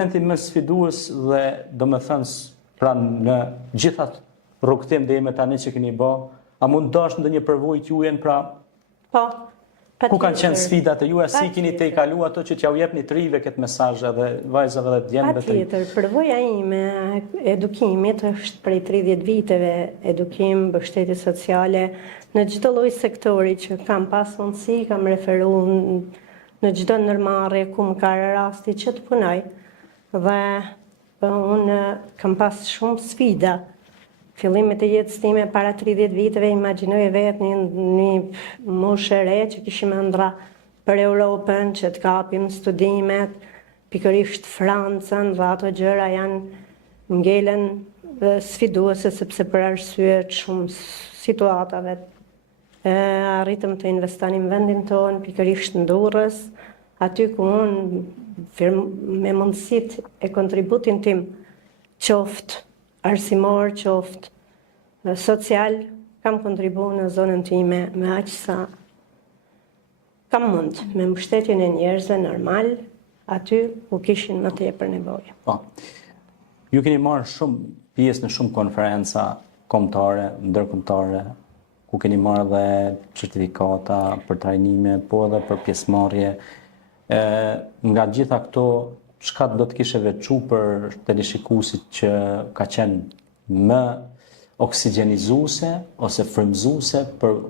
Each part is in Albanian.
Më sfidues dhe domethënë pra në gjitha rrugtim dhe jemi tani që keni bë, a mund dash ndonjë përvojë juaj pra? Po. Ku kanë qenë sfidat e juaja, si keni të i kalu ato që t'ja u jepni trive këtë mesazh edhe vajzave dhe djemve? Patjetër, përvoja ime edukimit është prej 30 viteve edukim, mbështetje sociale në çdo lloj sektori që kam pas mundësi, kam referuar në çdo ndërmarrje ku më ka rasti që të punoj. Dhe unë kam pas shumë sfida. Fillimet e jetës time para 30 viteve imagjinoj vetë një moshë e re që kishim ëndra për Europën, që të kapim studimet, pikërisht Francën, dhe ato gjëra janë ngelen sfiduese sepse për arsye të shumë situatave arritëm të investonim vendin tonë, pikërisht në Durrës, aty ku unë me mundësit e kontributin tim qoftë arsimor, qoftë social, kam kontribu në zonën time me aq sa kam mund, me mbështetjen e njerëzve normal, aty ku kishin më tepër nevojë. Po. Ju keni marrë shumë pjesë në shumë konferenca kombëtare, ndërkombëtare, ku keni marrë dhe certifikata për trajnime, po edhe për pjesëmarrje. Nga gjitha këto, çka do të kishe veçu për teleshikuesit që ka qenë më oksigenizuese ose frymëzuese për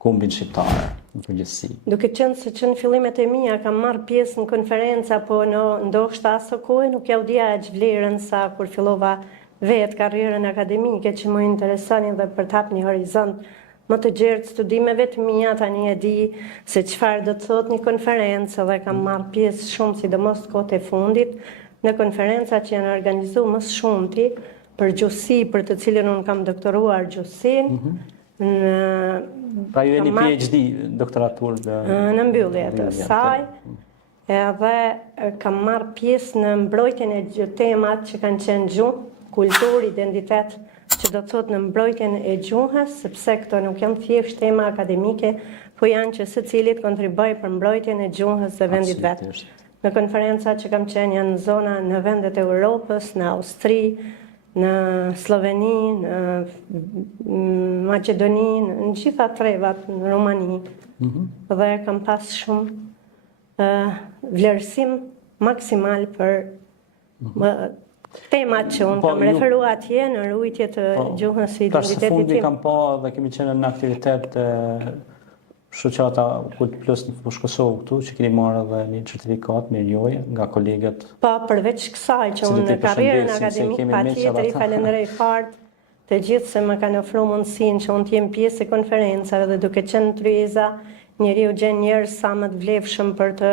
kombin shqiptar në përgjithësi? Duke qenë se që në fillimet e mia kam marrë pjesë në konferenca, po ndoshta aso kohë nuk ja u dija aq vlerën sa kur fillova vetë karrierën akademike që më interesonin dhe për të hap një horizont më të gjerë të studimeve të mia, tani e di se çfarë do të thotë një konferencë dhe kam marrë pjesë shumë, sidomos kohët e fundit, në konferenca që janë organizuar më së shumti për gjuhësi, për të cilën unë kam doktoruar gjuhësinë. Pra ju jeni PhD, doktoratur në mbyllje të saj, edhe kam marrë pjesë në mbrojtjen e temat që kanë qenë gjuhë, kulturë, identitet, që do të thotë në mbrojtjen e gjuhës, sepse këto nuk janë thjesht tema akademike, po janë që secilit kontriboj për mbrojtjen e gjuhës dhe vendit vetë. Në konferenca që kam qenë janë në zona në vendet e Europës, në Austri, në Sloveni, në Maqedoni, në gjitha trevat, në Rumani. Dhe kam pas shumë vlerësim maksimal për temat që unë kam referu atje në rujtje të gjuhës i identitetit tim. Së fundi kam pa dhe kemi qenë në aktivitet shoqata Kult Plus në Fushë Kosovë këtu, që keni marrë edhe një certifikat me njohje nga kolegët. Pa, përveç kësaj që unë në karrierën akademik patjetër i falenderoj fort të gjithë se më kanë ofruar mundësinë që unë të jem pjesë e konferencave dhe duke qenë tryeza njeriu gjen njerëz sa më të vlefshëm për të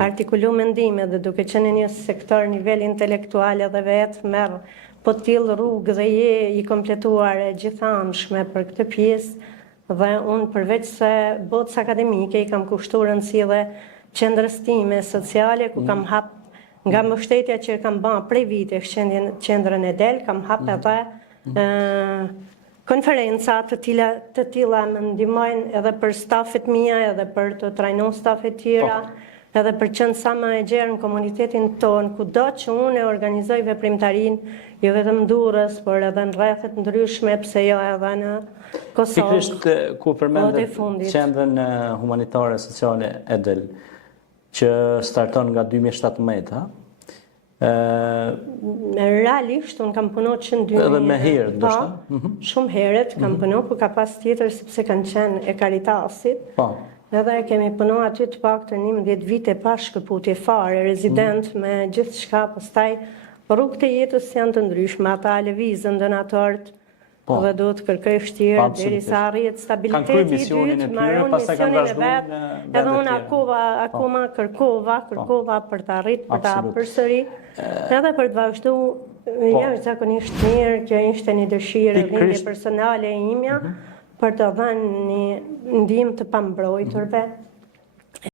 artikuluar mendime dhe duke qenë në një sektor nivel intelektual edhe vetë merr po tillë rrugë dhe je i kompletuar e gjithëanshme për këtë pjesë dhe unë përveç se botës akademike i kam kushtuar rëndësi dhe qendrës time sociale ku kam hap nga mbështetja që kam bën prej vitesh qendrën e Del, kam hap edhe konferenca të tilla më ndihmojnë edhe për stafet mia, edhe për të trajnuar stafet tjera, edhe për qenë sa më e gjerë në komunitetin tonë, kudo që unë e organizoj veprimtarinë, jo vetëm Durrës, por edhe në rrethet ndryshme, pse jo edhe në Kosovë. Pikërisht ku përmendet qendrën humanitare sociale Edel, që starton nga 2017, ha? Realisht, unë kam punuar që në 2000. Edhe me herë, ndoshta? Shumë herët kam punuar, ku ka pas tjetër sepse kanë qenë e Caritasit. Edhe kemi punuar aty të paktën 11 vite pa shkëputje fare, rezident me gjithçka, pastaj rrugët e jetës janë të ndryshme, ata lëvizën donatorët, dhe duhet të kërkoj vështirë derisa arrihet stabiliteti i dytë, marrën misionin e vet. Edhe unë akoma kërkova për të arritë, për ta përsëri, edhe për të vazhduar jashtëzakonisht mirë, kjo ishte një dëshirë personale e imja për të dhënë një ndihmë të pambrojturve